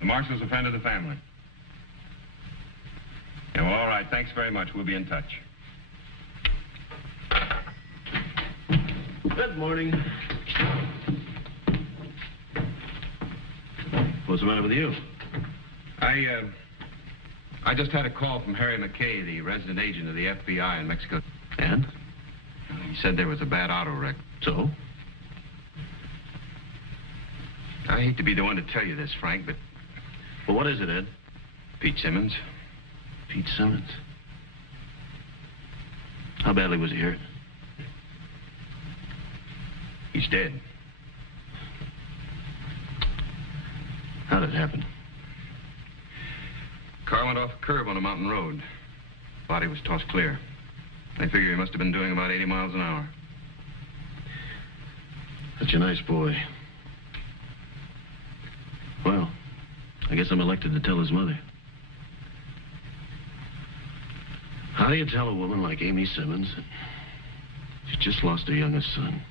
The marshal's a friend of the family. Yeah, well, all right. Thanks very much. We'll be in touch. Good morning. What's the matter with you? I just had a call from Harry McKay, the resident agent of the FBI in Mexico. And? He said there was a bad auto wreck. So? I hate to be the one to tell you this, Frank, but... Well, what is it, Ed? Pete Simmons. Pete Simmons? How badly was he hurt? He's dead. How did it happen? Car went off a curb on a mountain road. Body was tossed clear. They figure he must have been doing about 80 miles an hour. Such a nice boy. Well, I guess I'm elected to tell his mother. How do you tell a woman like Amy Simmons that she just lost her youngest son?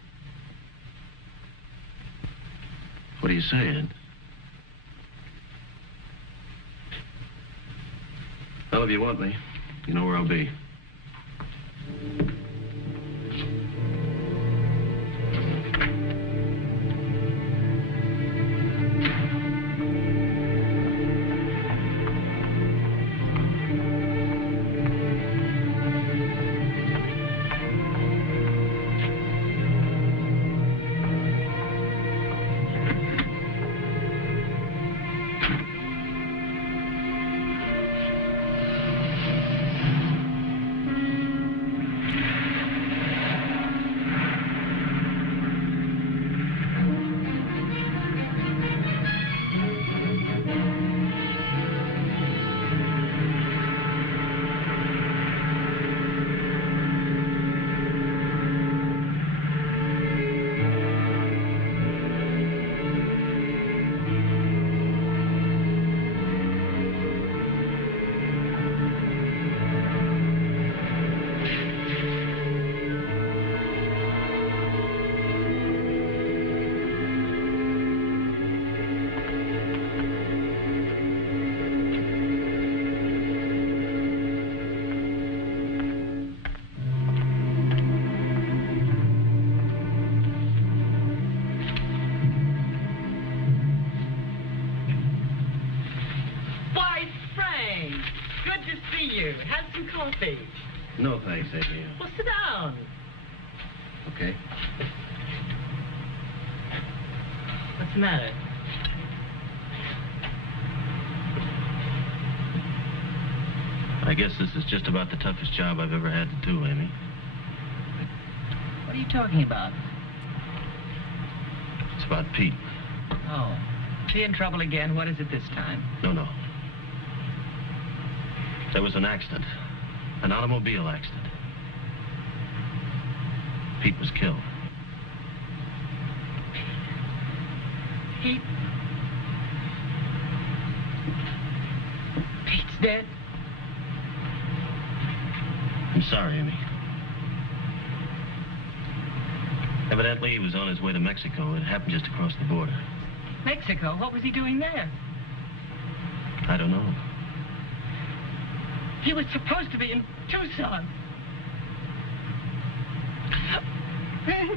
What do you say, Ed? Well, if you want me, you know where I'll be. No, thanks, Amy. Well, sit down. Okay. What's the matter? I guess this is just about the toughest job I've ever had to do, Amy. What are you talking about? It's about Pete. Oh. Is he in trouble again? What is it this time? No. There was an accident. An automobile accident. Pete was killed. Pete? Pete's dead? I'm sorry, Amy. Evidently, he was on his way to Mexico. It happened just across the border. Mexico? What was he doing there? I don't know. He was supposed to be in Tucson. Amy,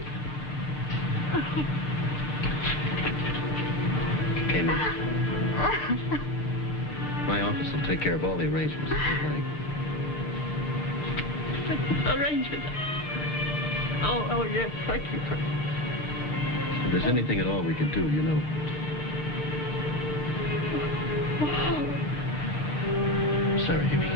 my office will take care of all the arrangements if you'd like. Arrangements? Oh, yes, thank you. If there's anything at all we can do, you know. Sorry, Amy.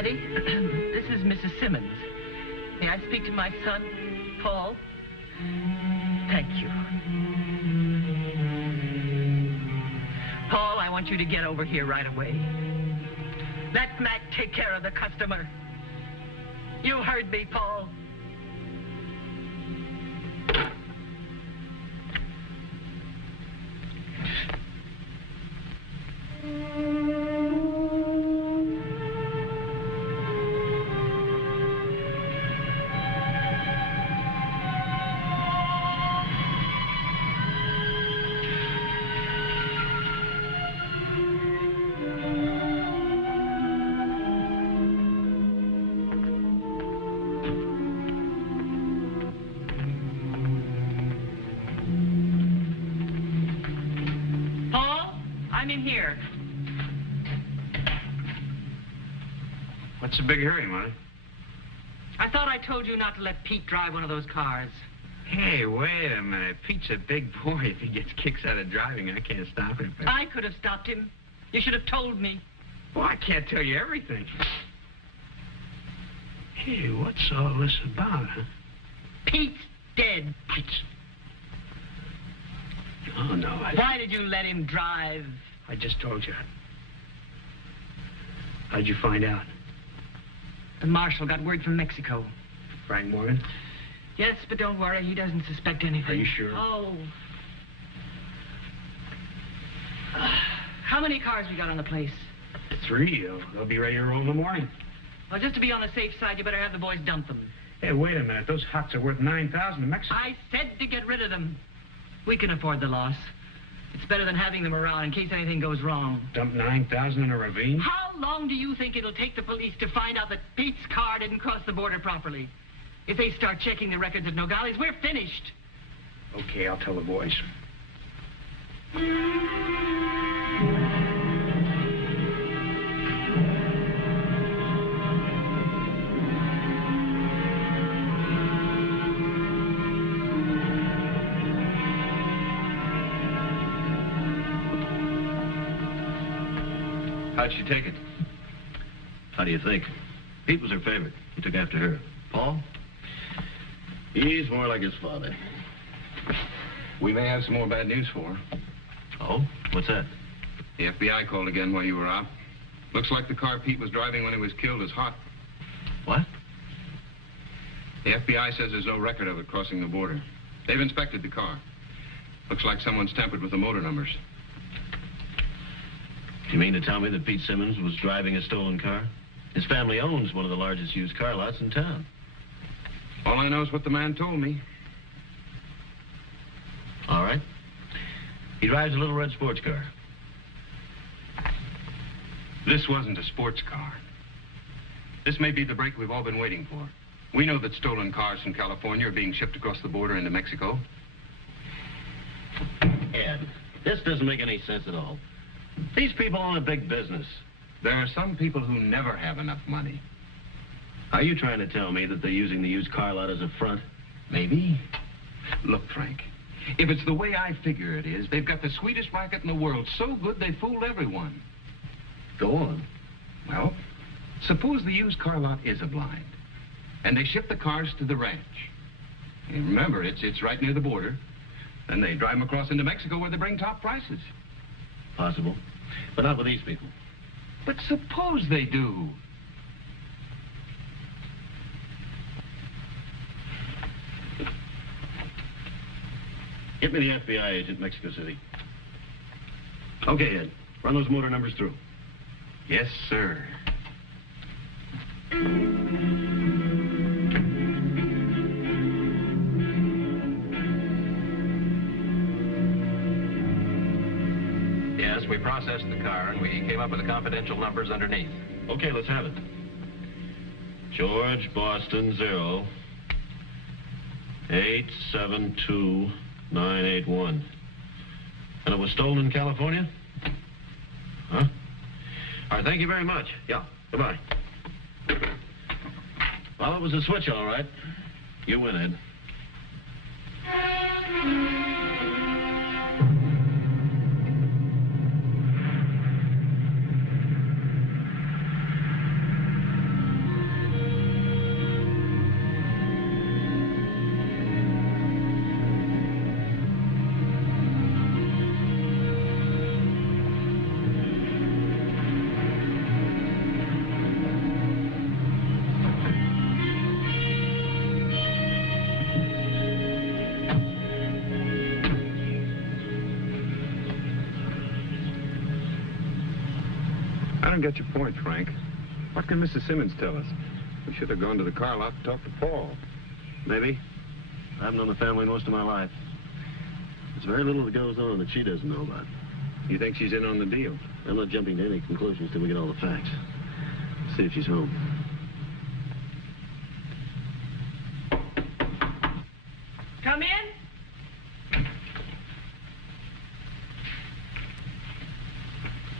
Betty, this is Mrs. Simmons. May I speak to my son, Paul? Thank you. Paul, I want you to get over here right away. Let Mac take care of the customer. You heard me, Paul. I'm in here. What's the big hurry, Marty? I thought I told you not to let Pete drive one of those cars. Hey, wait a minute. Pete's a big boy. If he gets kicks out of driving, I can't stop him. I could have stopped him. You should have told me. Well, I can't tell you everything. Hey, what's all this about, huh? Pete's dead. Pete's... Oh, no, Why did you let him drive? I just told you. How'd you find out? The marshal got word from Mexico. Frank Morgan? Yes, but don't worry. He doesn't suspect anything. Are you sure? Oh. How many cars we got on the place? 3. They'll be ready to roll in the morning. Well, just to be on the safe side, you better have the boys dump them. Hey, wait a minute. Those hots are worth $9,000 to Mexico. I said to get rid of them. We can afford the loss. It's better than having them around in case anything goes wrong. Dump $9,000 in a ravine? How long do you think it'll take the police to find out that Pete's car didn't cross the border properly? If they start checking the records at Nogales, we're finished. Okay, I'll tell the boys. How'd she take it? How do you think? Pete was her favorite. He took after her. Paul? He's more like his father. We may have some more bad news for her. Oh? What's that? The FBI called again while you were out. Looks like the car Pete was driving when he was killed is hot. What? The FBI says there's no record of it crossing the border. They've inspected the car. Looks like someone's tampered with the motor numbers. You mean to tell me that Pete Simmons was driving a stolen car? His family owns one of the largest used car lots in town. All I know is what the man told me. All right. He drives a little red sports car. This wasn't a sports car. This may be the break we've all been waiting for. We know that stolen cars from California are being shipped across the border into Mexico. Ed, this doesn't make any sense at all. These people own a big business. There are some people who never have enough money. Are you trying to tell me that they're using the used car lot as a front? Maybe. Look, Frank, if it's the way I figure it is, they've got the sweetest racket in the world, so good they fooled everyone. Go on. Well, suppose the used car lot is a blind, and they ship the cars to the ranch. And remember, it's right near the border. Then they drive them across into Mexico where they bring top prices. Possible. But not with these people. But suppose they do. Get me the FBI agent, Mexico City. Okay, Ed. Run those motor numbers through. Yes, sir. Yes, we processed the car, and we came up with the confidential numbers underneath. Okay, let's have it. George, Boston, 0, 872981. And it was stolen in California? Huh? All right, thank you very much. Yeah, goodbye. Well, it was a switch, all right. You win, Ed. I don't get your point, Frank. What can Mrs. Simmons tell us? We should have gone to the car lot and talked to Paul. Maybe. I've known the family most of my life. There's very little that goes on that she doesn't know about. You think she's in on the deal? I'm not jumping to any conclusions till we get all the facts. See if she's home. Come in.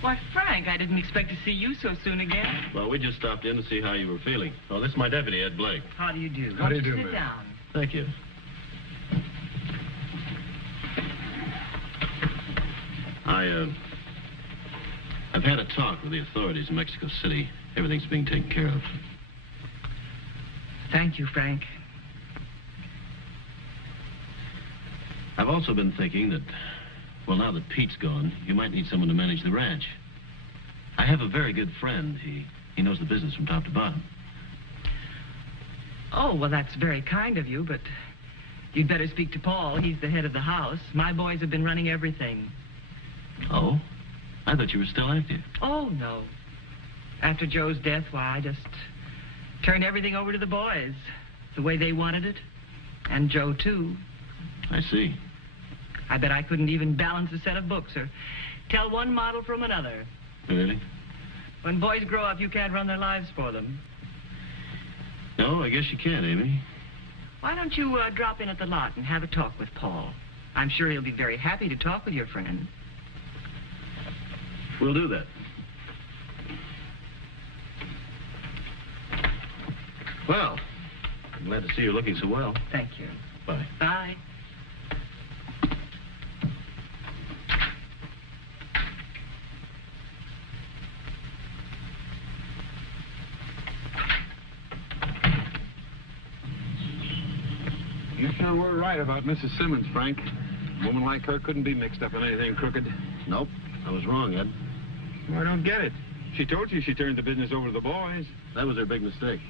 Why, Frank, I didn't expect to see you so soon again. Well, we just stopped in to see how you were feeling. Oh, this is my deputy, Ed Blake. How do you do? How do you do, Sit ma'am? down. Thank you. I've had a talk with the authorities in Mexico City. Everything's being taken care of. Thank you, Frank. I've also been thinking that, well, now that Pete's gone, you might need someone to manage the ranch. I have a very good friend. He knows the business from top to bottom. Oh, well, that's very kind of you, but you'd better speak to Paul. He's the head of the house. My boys have been running everything. Oh? I thought you were still active. Oh, no. After Joe's death, why, I just turned everything over to the boys, the way they wanted it, and Joe, too. I see. I bet I couldn't even balance a set of books or tell one model from another. Really? When boys grow up, you can't run their lives for them. No, I guess you can, Amy. Why don't you drop in at the lot and have a talk with Paul? I'm sure he'll be very happy to talk with your friend. We'll do that. Well, I'm glad to see you looking so well. Thank you. Bye. Bye. You sure were right about Mrs. Simmons, Frank. A woman like her couldn't be mixed up in anything crooked. Nope, I was wrong, Ed. Well, I don't get it. She told you she turned the business over to the boys. That was her big mistake.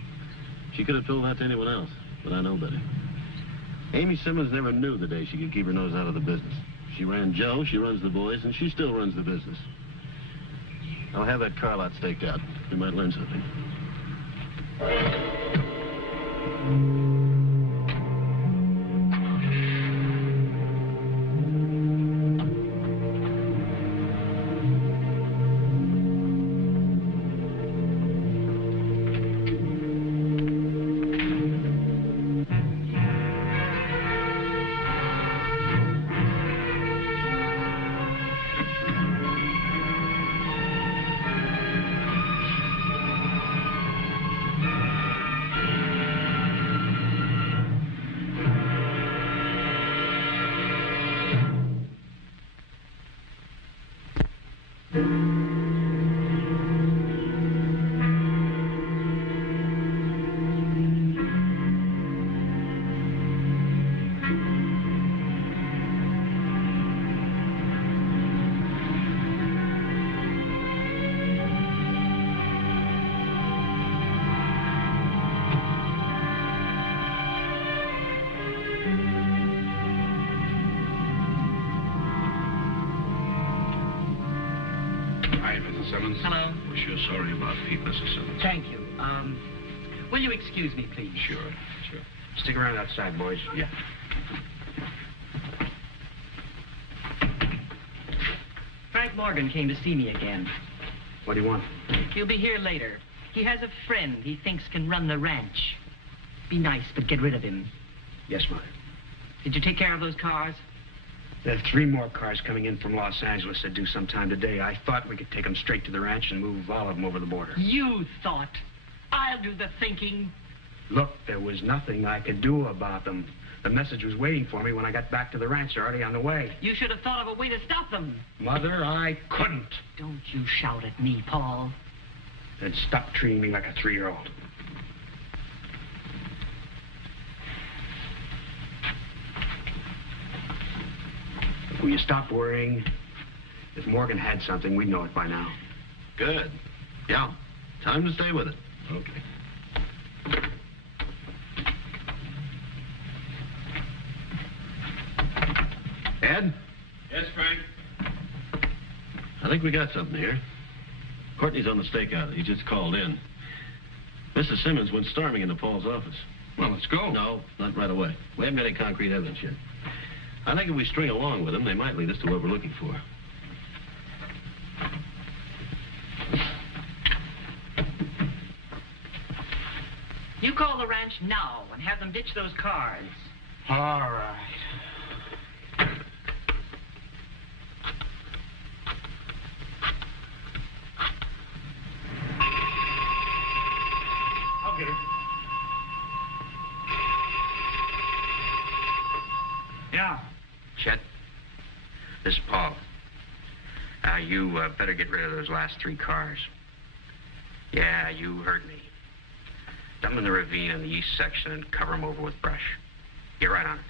She could have told that to anyone else, but I know better. Amy Simmons never knew the day she could keep her nose out of the business. She ran Joe, she runs the boys, and she still runs the business. I'll have that car lot staked out. You might learn something. Simmons? Hello. We're sure sorry about Pete, Mrs. Simmons. Thank you. Will you excuse me, please? Sure. Stick around outside, boys. Yeah. Frank Morgan came to see me again. What do you want? He'll be here later. He has a friend he thinks can run the ranch. Be nice, but get rid of him. Yes, Mother. Did you take care of those cars? There are 3 more cars coming in from Los Angeles that due sometime today. I thought we could take them straight to the ranch and move all of them over the border. You thought. I'll do the thinking. Look, there was nothing I could do about them. The message was waiting for me when I got back to the ranch. They're already on the way. You should have thought of a way to stop them. Mother, I couldn't. Don't you shout at me, Paul. Then stop treating me like a 3-year-old. Will you stop worrying? If Morgan had something, we'd know it by now. Good. Yeah. Time to stay with it. Okay. Ed? Yes, Frank? I think we got something here. Courtney's on the stakeout. He just called in. Mrs. Simmons went storming into Paul's office. Well, let's go. No, not right away. We haven't got any concrete evidence yet. I think if we string along with them, they might lead us to what we're looking for. You call the ranch now and have them ditch those cars. All right. I'll get her. Yeah. Chet, this is Paul. You better get rid of those last 3 cars. Yeah, you heard me. Dump them in the ravine in the east section and cover them over with brush. Get right on it.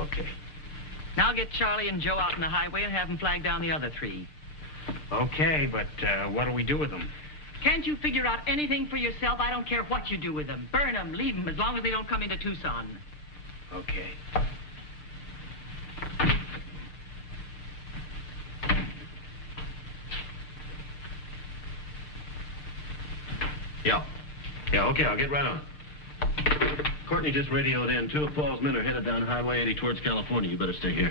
Okay. Now get Charlie and Joe out on the highway and have them flag down the other 3. Okay, but what do we do with them? Can't you figure out anything for yourself? I don't care what you do with them. Burn them, leave them, as long as they don't come into Tucson. Okay. Yeah, okay, I'll get right on. Courtney just radioed in. 2 of Paul's men are headed down Highway 80 towards California. You better stay here.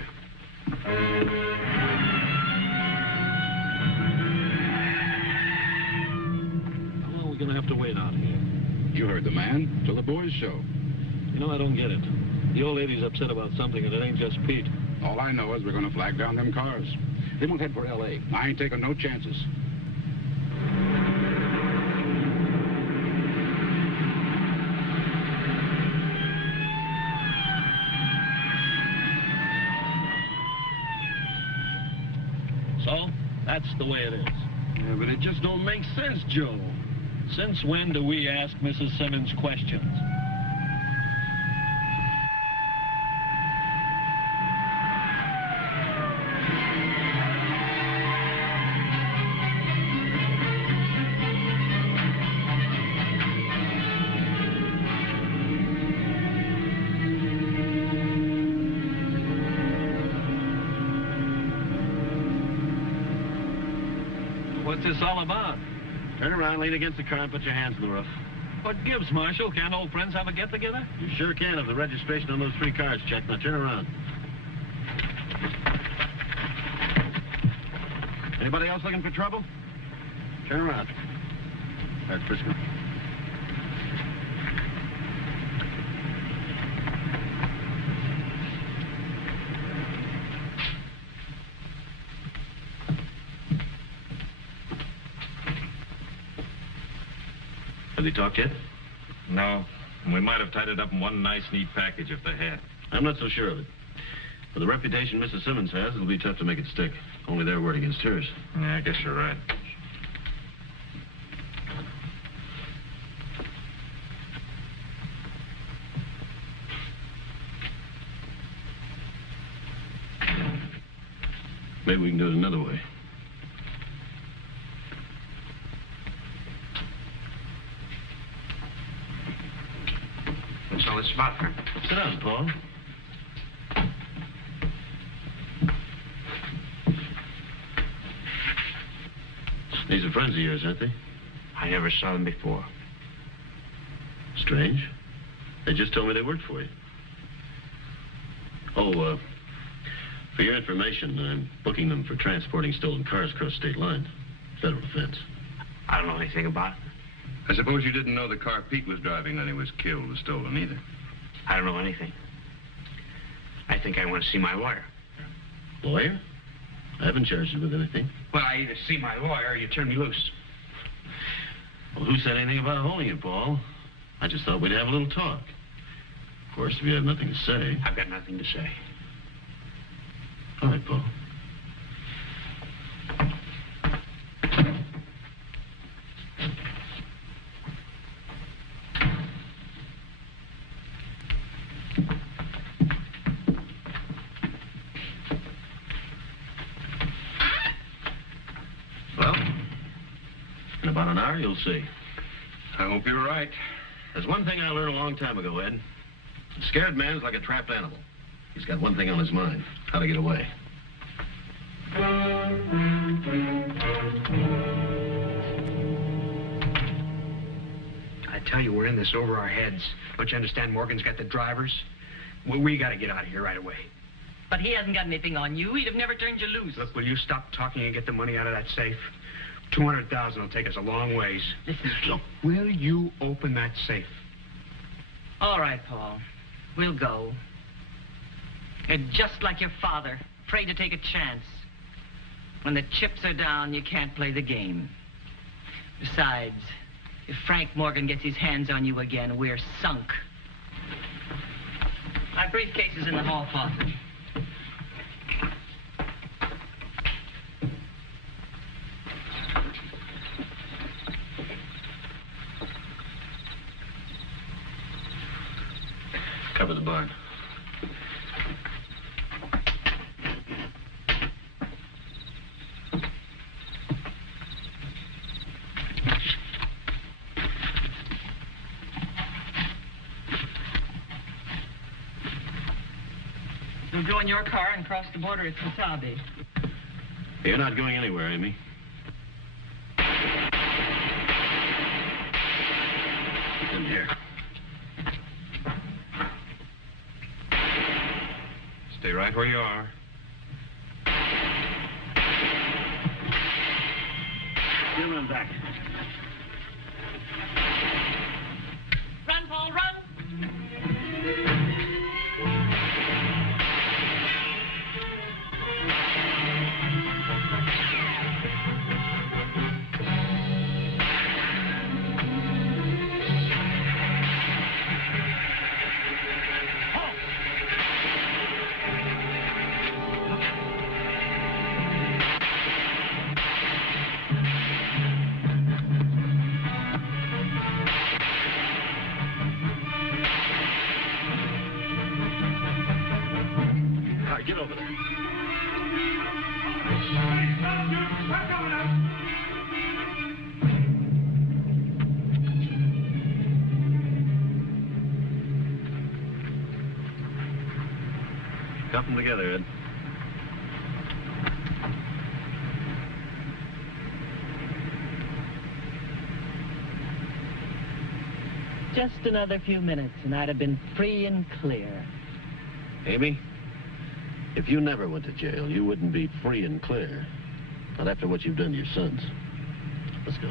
How long are we going to have to wait out here? You heard the man. Till the boys show. You know, I don't get it. The old lady's upset about something, and it ain't just Pete. All I know is we're going to flag down them cars. They won't head for L.A. I ain't taking no chances. So, that's the way it is. Yeah, but it just don't make sense, Joe. Since when do we ask Mrs. Simmons questions? What's this all about? Turn around, lean against the car, and put your hands on the roof. What gives, Marshal? Can't old friends have a get-together? You sure can if the registration on those 3 cars checked. Now turn around. Anybody else looking for trouble? Turn around. That's Briskin. Have they talked yet? No. And we might have tied it up in one nice, neat package if they had. I'm not so sure of it. For the reputation Mrs. Simmons has, it'll be tough to make it stick. Only their word against hers. Yeah, I guess you're right. Maybe we can do it another way. What's all this about, friend? Sit down, Paul. These are friends of yours, aren't they? I never saw them before. Strange. They just told me they worked for you. Oh, for your information, I'm booking them for transporting stolen cars across state line. Federal offense. I don't know anything about it. I suppose you didn't know the car Pete was driving when he was killed was stolen either. I don't know anything. I think I want to see my lawyer. Lawyer? I haven't charged you with anything. Well, I either see my lawyer or you turn me loose. Well, who said anything about holding you, Paul? I just thought we'd have a little talk. Of course, if you have nothing to say. I've got nothing to say. All right, Paul. Well, in about an hour, you'll see. I hope you're right. There's one thing I learned a long time ago, Ed. A scared man's like a trapped animal. He's got one thing on his mind, how to get away. tell you we're in this over our heads. Don't you understand Morgan's got the drivers? We got to get out of here right away. But he hasn't got anything on you. He'd have never turned you loose. Look, will you stop talking and get the money out of that safe? 200,000 will take us a long ways. Listen. Look, will you open that safe? All right, Paul. We'll go. You're just like your father, afraid to take a chance. When the chips are down, you can't play the game. Besides, if Frank Morgan gets his hands on you again, we're sunk. My briefcase is in the hall closet. Cover the barn. We'll go in your car and cross the border at Kosabe. You're not going anywhere, Amy. In here. Stay right where you are. You run back. Run, Paul, run! Get over there. Cuff them together, Ed. Just another few minutes, and I'd have been free and clear. Amy, if you never went to jail, you wouldn't be free and clear. Not after what you've done to your sons. Let's go.